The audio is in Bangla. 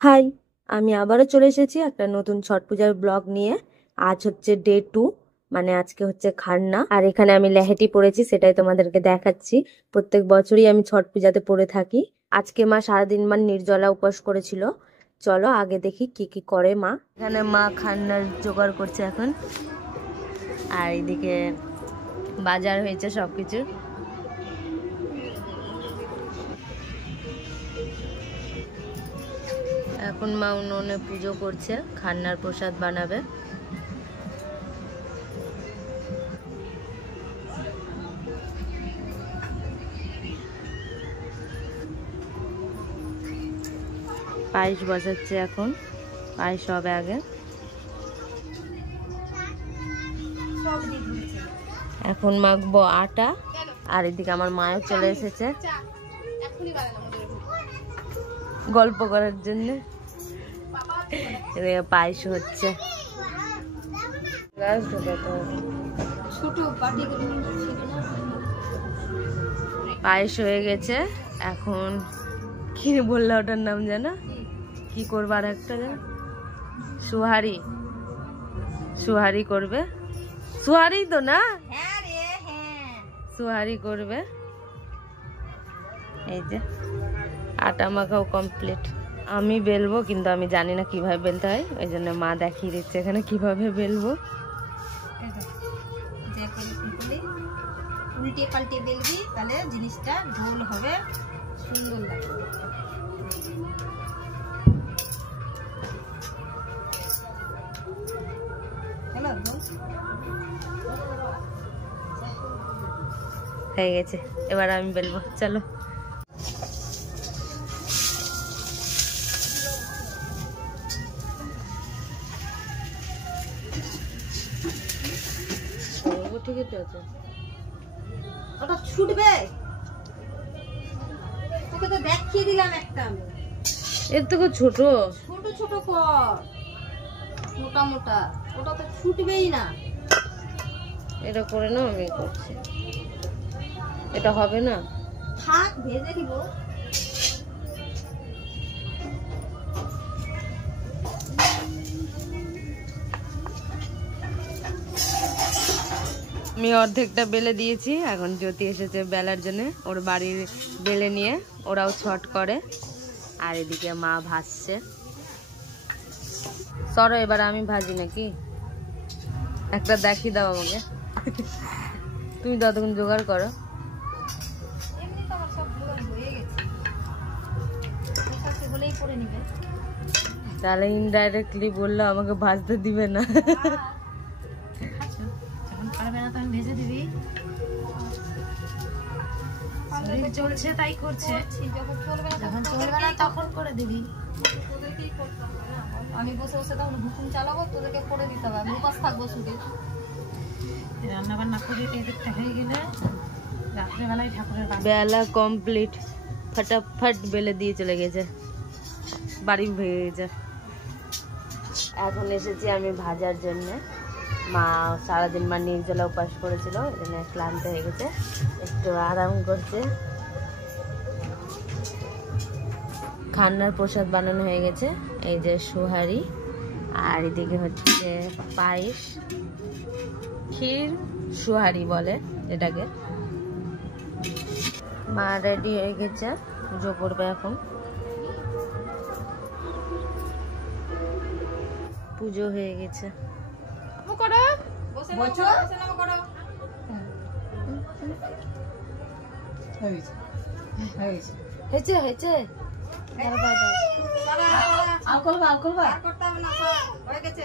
হাই, আমি আবারও চলে এসেছি একটা নতুন ছট পূজার ব্লগ নিয়ে। আজ হচ্ছে ডে 2, মানে আজকে হচ্ছে খারনা। আর এখানে আমি লেহেটি পরেছি, সেটাই তোমাদেরকে দেখাচ্ছি। প্রত্যেক বছরই আমি ছট পূজাতে পরে থাকি। আজকে মা সারাদিন নির্জলা উপবাস করেছিল। চলো আগে দেখি কি কি করে মা। এখানে মা খান্নার জোগাড় করছে এখন, আর এইদিকে বাজার হয়েছে সবকিছু। এখন মা উনুনে পুজো করছে, খান্নার প্রসাদ বানাবে। পায়েস বসাচ্ছে এখন, পায়েস হবে আগে। এখন মাখবো আটা, আর এদিকে আমার মাও চলে এসেছে গল্প করার জন্য। পায়েস হচ্ছে, পায়েস হয়ে গেছে। এখন কি বললে ওটার নাম জানো? কি করবে আর একটা জানো? সুহারি, সুহারি করবে। সুহারি তো না, সুহারি করবে। এই যে আটা মাখাও কমপ্লিট। আমি বেলবো, কিন্তু আমি জানি না কিভাবে বেলতে হয়, ওই জন্য মা দেখিয়ে দিচ্ছে এখানে কিভাবে বেলবো। উল্টে পাল্টে বেলবি, তাহলে জিনিসটা গোল হবে, সুন্দর লাগবে। হয়ে গেছে, এবার আমি বেলবো, চলো। ঠিকই তো আছে, ওটা ছুটবে, তোকে তো দেখিয়ে দিলাম একটা। এর তো ছোট ছোট ছোট কর, মোটা মোটা, ওটা তো ছুটবেই না। এটা করে নাও, আমি করছি। এটা হবে না, থাক, ভেজে দিব। আমি অর্ধেকটা বেলে দিয়েছি, এখন জ্যোতি এসেছে বেলার জন্য, ওর বাড়ির বেলে নিয়ে ওরাও ছট করে। আর এদিকে মা ভাজছে। সরো, এবার আমি ভাজি নাকি? একটা দেখিয়ে দাও আমাকে। তুমি ততক্ষণ জোগাড় করো। তাহলে ইনডাইরেক্টলি বললো আমাকে ভাজতে দিবে না। ভেজে দিবি, চলছে তাই করছে, যখন চলবে না তখন করে দিবি। আমি বসে বসে তখন হুকুম চালাবো, তোদেরকে করে দিতে হবে, আমি উপাস থাকবো শুধু। রান্না বান্না করে এদিকটা হয়ে গেলে রাত্রেবেলায় ঠাকুরের বেলা কমপ্লিট, ফটাফট বেলে দিয়ে চলে গেছে, বাড়ি ভেঙে গেছে। এখন এসেছি আমি ভাজার জন্য। মা সারাদিন নির্জলা উপাস করেছিল, এজন্য ক্লান্ত হয়ে গেছে, একটু আরাম করছে। খান্নার প্রসাদ বানানো হয়ে গেছে, এই যে সুহারি, আর এদিকে হচ্ছে পায়েস, ক্ষীর সুহারি বলে এটাকে। মা রেডি হয়ে গেছে, পুজো করবে এখন। পুজো হয়ে গেছে। হয়েছে হয়েছে, আর করবা, আর করবা, আর করতে হবে না, হয়ে গেছে।